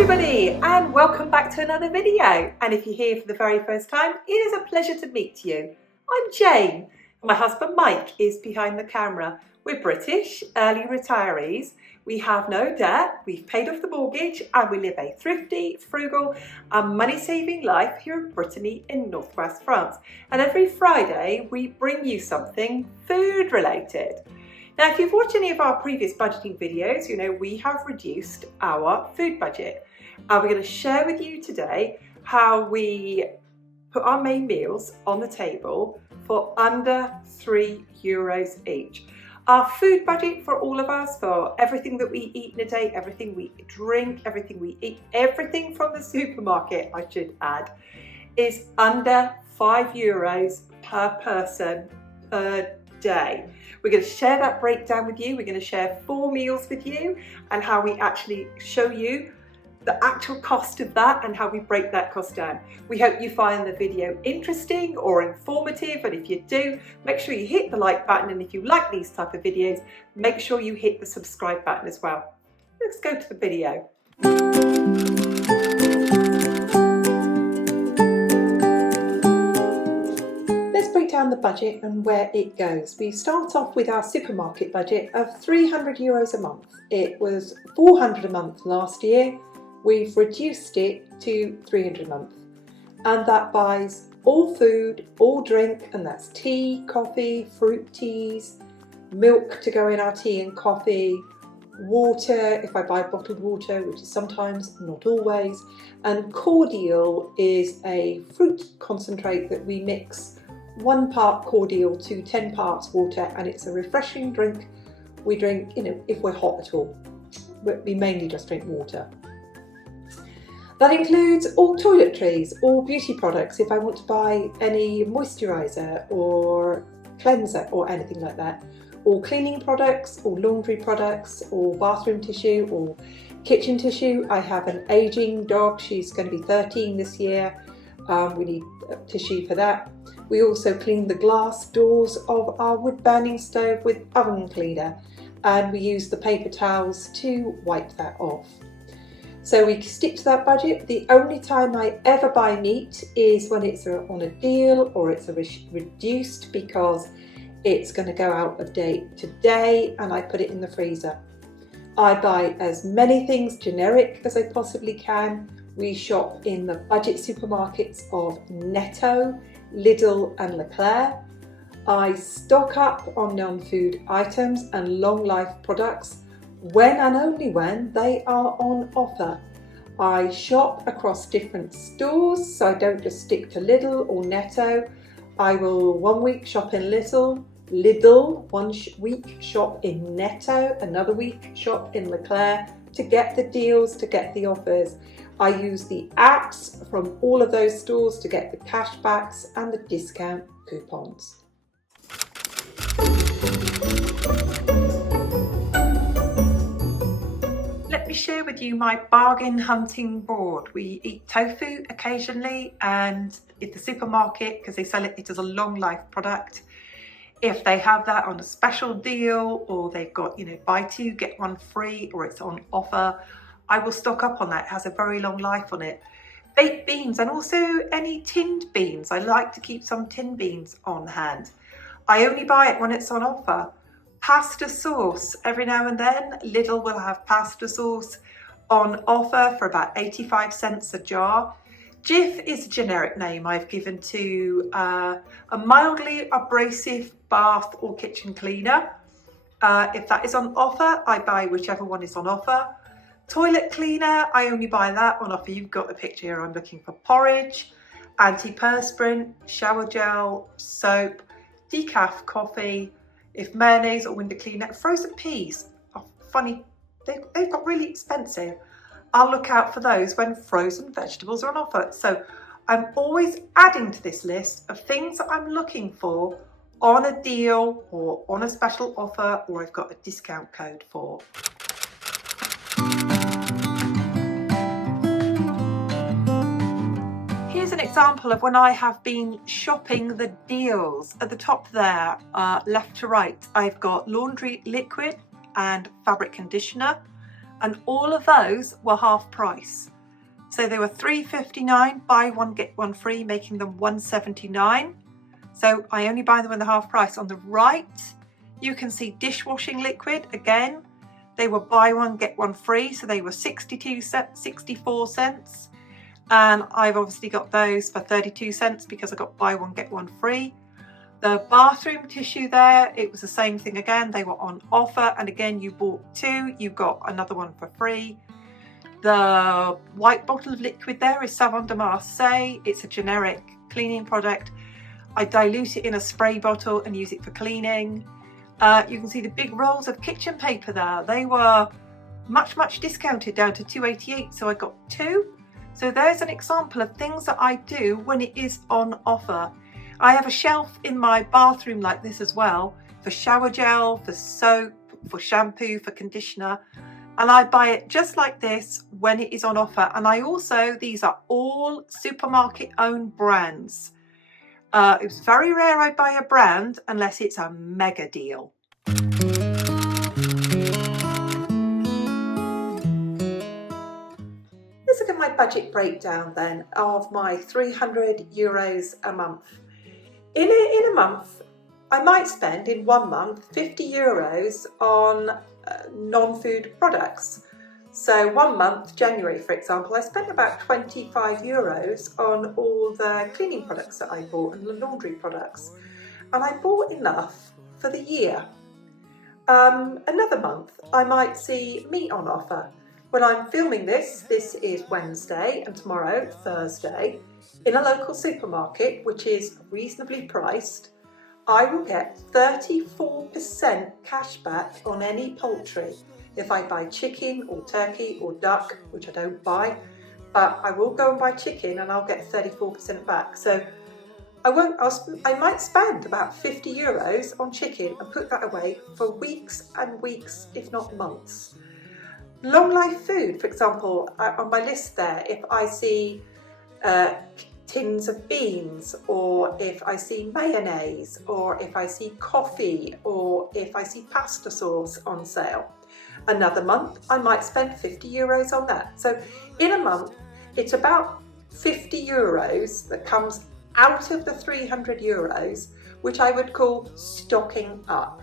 everybody, and welcome back to another video. And if you're here for the very first time, it is a pleasure to meet you. I'm Jane. My husband Mike is behind the camera. We're British, early retirees. We have no debt, we've paid off the mortgage, and we live a thrifty, frugal and money-saving life here in Brittany in northwest France. And every Friday we bring you something food related. Now, if you've watched any of our previous budgeting videos, you know we have reduced our food budget. And we're going to share with you today how we put our main meals on the table for under €3 each. Our food budget for all of us, for everything that we eat in a day, everything we drink, everything we eat, everything from the supermarket, I should add, is under €5 per person per day. We're going to share that breakdown with you. We're going to share 4 meals with you and how we actually show you the actual cost of that and how we break that cost down. We hope you find the video interesting or informative, and if you do, make sure you hit the like button, and if you like these type of videos, make sure you hit the subscribe button as well. Let's go to the video. Let's break down the budget and where it goes. We start off with our supermarket budget of €300 a month. It was €400 a month last year. We've reduced it to €300 a month, and that buys all food, all drink, and that's tea, coffee, fruit teas, milk to go in our tea and coffee, water if I buy bottled water, which is sometimes, not always, and cordial is a fruit concentrate that we mix 1 part cordial to 10 parts water, and it's a refreshing drink we drink, if we're hot at all. We mainly just drink water. That includes all toiletries, all beauty products if I want to buy any moisturiser or cleanser or anything like that, all cleaning products, all laundry products, all bathroom tissue, or kitchen tissue. I have an ageing dog, she's going to be 13 this year, we need tissue for that. We also clean the glass doors of our wood burning stove with oven cleaner, and we use the paper towels to wipe that off. So we stick to that budget. The only time I ever buy meat is when it's on a deal or it's reduced because it's going to go out of date today, and I put it in the freezer. I buy as many things generic as I possibly can. We shop in the budget supermarkets of Netto, Lidl and Leclerc. I stock up on non-food items and long life products when and only when they are on offer. I shop across different stores, so I don't just stick to Lidl or Netto. I will 1 week shop in Lidl, 1 week shop in Netto, another week shop in Leclerc to get the deals, to get the offers. I use the apps from all of those stores to get the cashbacks and the discount coupons. Let me share with you my bargain hunting board. We eat tofu occasionally, and at the supermarket, because they sell it as a long life product, if they have that on a special deal, or they've got, buy 2 get 1 free, or it's on offer, I will stock up on that. It has a very long life on it. Baked beans, and also any tinned beans. I like to keep some tinned beans on hand. I only buy it when it's on offer. Pasta sauce, every now and then Lidl will have pasta sauce on offer for about 85 cents a jar. Jif is a generic name I've given to a mildly abrasive bath or kitchen cleaner. If that is on offer, I buy whichever one is on offer. Toilet cleaner, I only buy that on offer. You've got the picture here. I'm looking for porridge, antiperspirant, shower gel, soap, decaf coffee, if mayonnaise or window cleaner. Frozen peas are funny, they've got really expensive. I'll look out for those when frozen vegetables are on offer. So I'm always adding to this list of things that I'm looking for on a deal or on a special offer, or I've got a discount code for. Here's an example of when I have been shopping the deals. At the top there, left to right, I've got laundry liquid and fabric conditioner. and all of those were half price. So they were £3.59, buy one get one free, making them £1.79. So I only buy them at the half price. On the right, you can see dishwashing liquid. Again, they were buy one get one free, so they were 64 cents. And I've obviously got those for 32 cents because I got buy one get one free. The bathroom tissue there, it was the same thing again. They were on offer, and again, you bought two, you got another one for free. The white bottle of liquid there is Savon de Marseille. It's a generic cleaning product. I dilute it in a spray bottle and use it for cleaning. You can see the big rolls of kitchen paper there. They were much discounted down to £2.88, so I got two. So there's an example of things that I do when it is on offer. I have a shelf in my bathroom like this as well, for shower gel, for soap, for shampoo, for conditioner. And I buy it just like this when it is on offer. And I also, these are all supermarket owned brands. It's very rare I buy a brand unless it's a mega deal. Let's look at my budget breakdown then of my €300 a month. In a month, I might spend in 1 month €50 on non-food products. So 1 month, January for example, I spent about €25 on all the cleaning products that I bought and the laundry products, and I bought enough for the year. Another month I might see meat on offer. When I'm filming this is Wednesday, and tomorrow, Thursday, in a local supermarket which is reasonably priced, I will get 34% cash back on any poultry. If I buy chicken or turkey or duck, which I don't buy, but I will go and buy chicken and I'll get 34% back. So I might spend about €50 on chicken and put that away for weeks and weeks, if not months. Long life food, for example, on my list there, if I see tins of beans, or if I see mayonnaise, or if I see coffee, or if I see pasta sauce on sale. Another month I might spend €50 on that. So in a month it's about €50 that comes out of the €300, which I would call stocking up,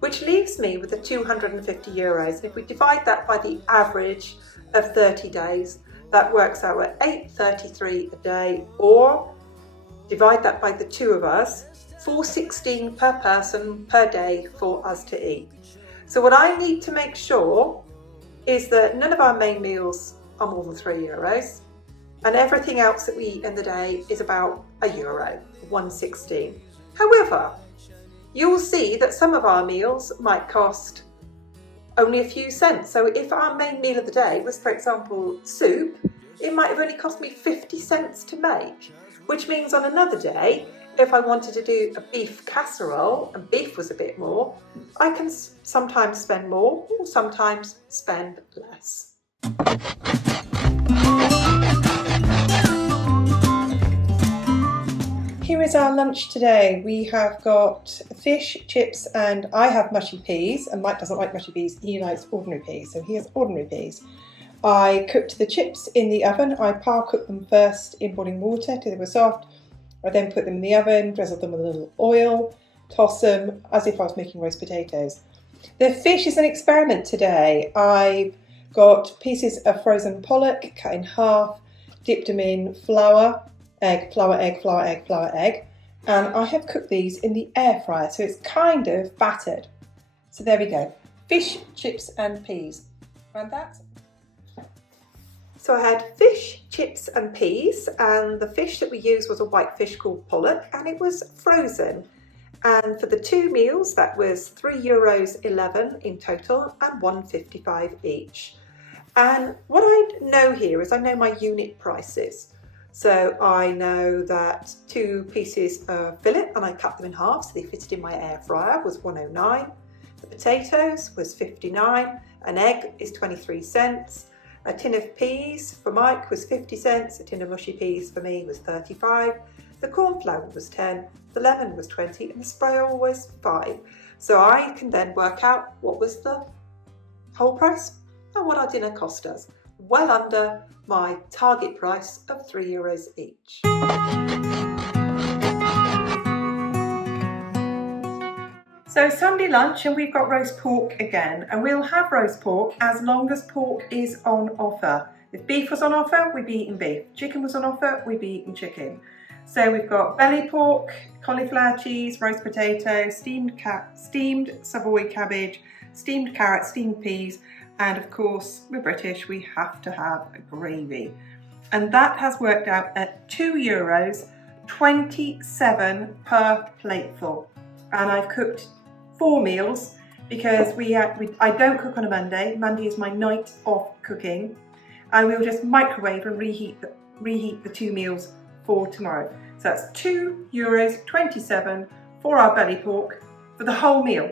which leaves me with the €250. And if we divide that by the average of 30 days, that works out at $8.33 a day, or divide that by the two of us, $4.16 per person per day for us to eat. So what I need to make sure is that none of our main meals are more than €3, and everything else that we eat in the day is about €1, $1.16. However, you'll see that some of our meals might cost only a few cents. So if our main meal of the day was, for example, soup, it might have only cost me 50 cents to make, which means on another day, if I wanted to do a beef casserole and beef was a bit more, I can sometimes spend more or sometimes spend less. Here is our lunch today. We have got fish, chips, and I have mushy peas, and Mike doesn't like mushy peas, he likes ordinary peas, so he has ordinary peas. I cooked the chips in the oven. I par-cooked them first in boiling water till they were soft. I then put them in the oven, drizzled them with a little oil, toss them as if I was making roast potatoes. The fish is an experiment today. I've got pieces of frozen pollock cut in half, dipped them in flour, egg, flour, egg, flour, egg, flour, egg, and I have cooked these in the air fryer, so it's kind of battered. So there we go, fish, chips and peas. And that's So I had fish, chips and peas, and the fish that we used was a white fish called pollock, and it was frozen. And for the two meals, that was €3.11 in total and $1.55 each. And what I know here is I know my unit prices. So I know that 2 pieces of fillet, and I cut them in half so they fitted in my air fryer, was $1.09. The potatoes was $59. An egg is 23 cents. A tin of peas for Mike was 50 cents. A tin of mushy peas for me was 35. The corn flour was 10. The lemon was 20, and the spray oil was 5. So I can then work out what was the whole price. and what our dinner cost us. Well under my target price of €3 each. So Sunday lunch, and we've got roast pork again, and we'll have roast pork as long as pork is on offer. If beef was on offer, we'd be eating beef. Chicken was on offer, we'd be eating chicken. So we've got belly pork, cauliflower cheese, roast potato, steamed Savoy cabbage, steamed carrots, steamed peas, and of course, we're British, we have to have a gravy. And that has worked out at €2.27 per plateful. And I've cooked 4 meals because I don't cook on a Monday. Monday is my night of cooking, and we'll just microwave and reheat the 2 meals for tomorrow. So that's €2.27 for our belly pork for the whole meal.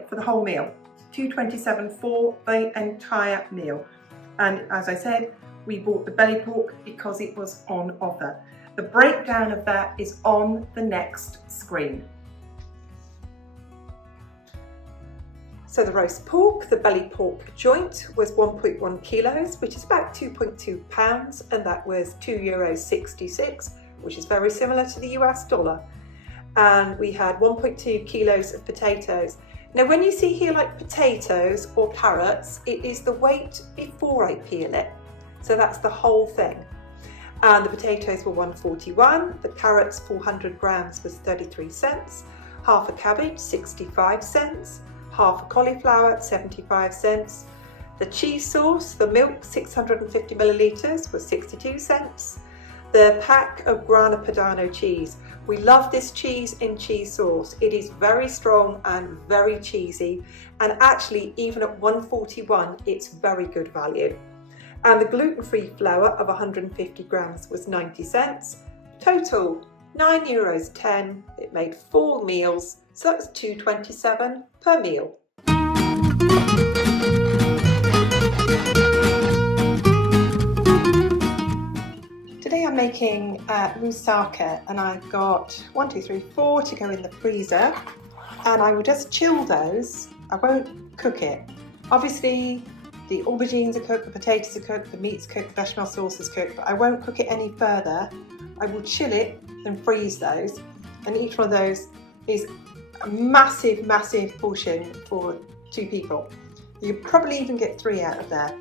€2.27 for the entire meal. And as I said, we bought the belly pork because it was on offer. The breakdown of that is on the next screen. So the roast pork, the belly pork joint, was 1.1 kilos, which is about 2.2 pounds, and that was €2.66, which is very similar to the US dollar. And we had 1.2 kilos of potatoes. Now when you see here like potatoes or carrots, it is the weight before I peel it. So that's the whole thing. And the potatoes were 141, the carrots 400 grams was 33 cents, half a cabbage 65 cents, half a cauliflower 75 cents. The cheese sauce, the milk 650 millilitres was 62 cents. The pack of Grana Padano cheese. We love this cheese in cheese sauce. It is very strong and very cheesy, and actually even at 141 it's very good value. And the gluten-free flour of 150 grams was 90 cents. Total €9.10. It made 4 meals, so that's €2.27 per meal. Today I'm making moussaka, and I've got 4 to go in the freezer, and I will just chill those. I won't cook it. Obviously the aubergines are cooked, the potatoes are cooked, the meat's cooked, the bechamel sauce is cooked, but I won't cook it any further. I will chill it and freeze those, and each one of those is a massive portion for 2 people. You could probably even get 3 out of there.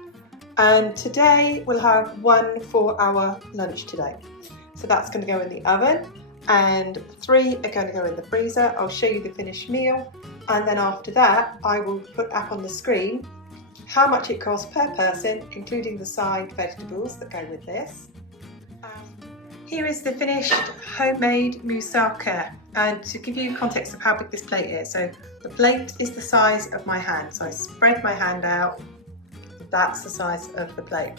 And today we'll have 1 for our lunch today. So that's going to go in the oven, and 3 are going to go in the freezer. I'll show you the finished meal, and then after that I will put up on the screen how much it costs per person, including the side vegetables that go with this. Here is the finished homemade moussaka, and to give you context of how big this plate is, so the plate is the size of my hand, so I spread my hand out, that's the size of the plate.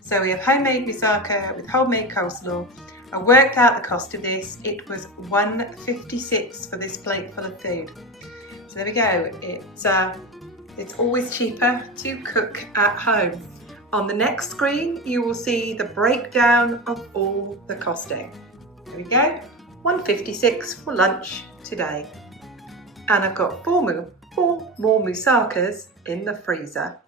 So we have homemade moussaka with homemade coleslaw. I worked out the cost of this, it was $1.56 for this plate full of food. So there we go, it's always cheaper to cook at home. On the next screen, you will see the breakdown of all the costing. There we go, $1.56 for lunch today. And I've got 4 more moussakas in the freezer.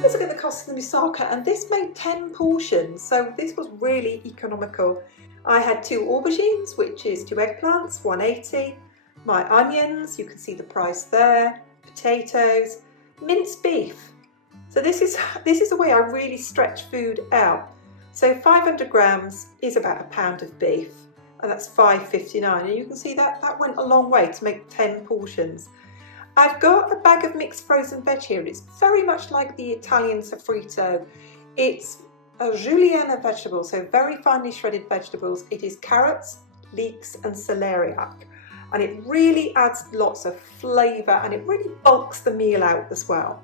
Let's look at the cost of the moussaka, and this made 10 portions, so this was really economical. I had 2 aubergines, which is 2 eggplants, $1.80. My onions, you can see the price there. Potatoes, minced beef. So this is the way I really stretch food out. So 500 grams is about a pound of beef, and that's $5.59. And you can see that went a long way to make 10 portions. I've got a bag of mixed frozen veg here, and it's very much like the Italian sofrito. It's a julienne of vegetables, so very finely shredded vegetables. It is carrots, leeks and celeriac. And it really adds lots of flavour, and it really bulks the meal out as well.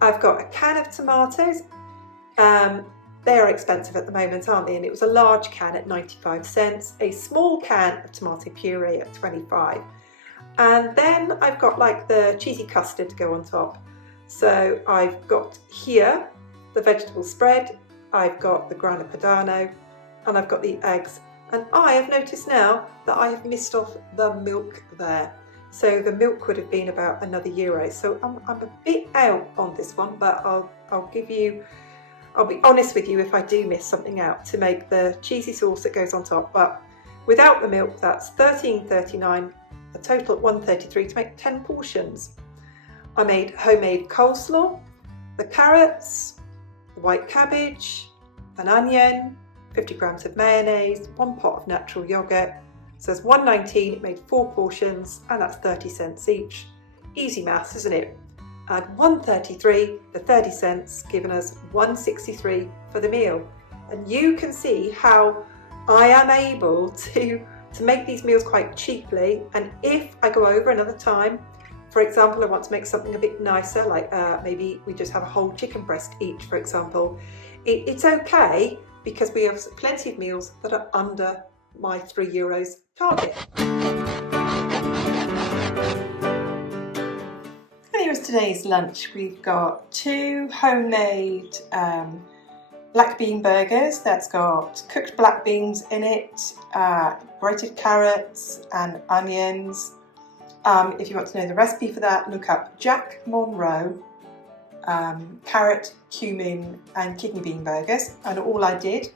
I've got a can of tomatoes. They're expensive at the moment, aren't they? And it was a large can at 95 cents, a small can of tomato puree at 25. And then I've got like the cheesy custard to go on top. So I've got here the vegetable spread, I've got the Grana Padano, and I've got the eggs. And I have noticed now that I have missed off the milk there. so the milk would have been about another euro. So I'm a bit out on this one, but I'll be honest with you if I do miss something out to make the cheesy sauce that goes on top. But without the milk, that's $13.39, a total at $1.33 to make 10 portions. I made homemade coleslaw, the carrots, the white cabbage, an onion, 50 grams of mayonnaise, 1 pot of natural yogurt. So it's $1.19, it made 4 portions, and that's 30 cents each. Easy maths, isn't it? Add $1.33 for 30 cents, giving us $1.63 for the meal. And you can see how I am able to make these meals quite cheaply. And if I go over another time, for example, I want to make something a bit nicer, like maybe we just have a whole chicken breast each, for example, it's okay, because we have plenty of meals that are under my €3 target. Here's today's lunch. We've got 2 homemade black bean burgers that's got cooked black beans in it, grated carrots and onions. If you want to know the recipe for that, look up Jack Monroe carrot, cumin and kidney bean burgers, and all I did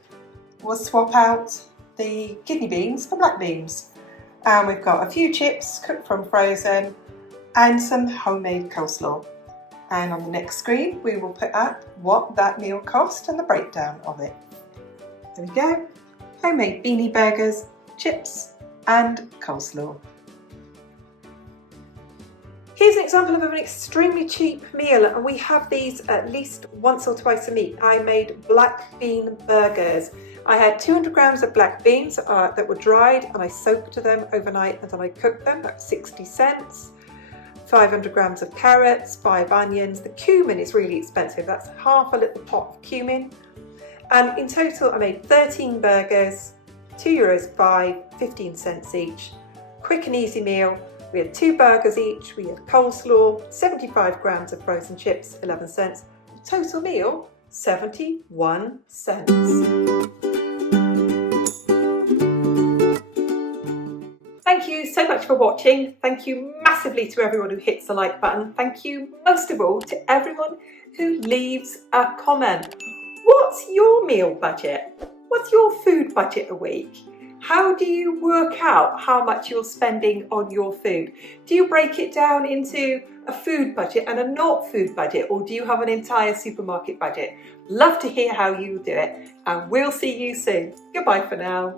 was swap out the kidney beans for black beans. And we've got a few chips cooked from frozen and some homemade coleslaw. And on the next screen we will put up what that meal cost and the breakdown of it. There we go, homemade beanie burgers, chips and coleslaw. Here's an example of an extremely cheap meal, and we have these at least once or twice a week. I made black bean burgers. I had 200 grams of black beans that were dried, and I soaked them overnight and then I cooked them. That's 60 cents. 500 grams of carrots, 5 onions. The cumin is really expensive. That's half a little pot of cumin. And in total I made 13 burgers, €2.05, 15 cents each. Quick and easy meal. We had 2 burgers each, we had coleslaw, 75 grams of frozen chips, 11 cents. The total meal, 71 cents. Thank you so much for watching. Thank you massively to everyone who hits the like button. Thank you most of all to everyone who leaves a comment. What's your meal budget? What's your food budget a week? How do you work out how much you're spending on your food? Do you break it down into a food budget and a not food budget, or do you have an entire supermarket budget? Love to hear how you do it, and we'll see you soon. Goodbye for now.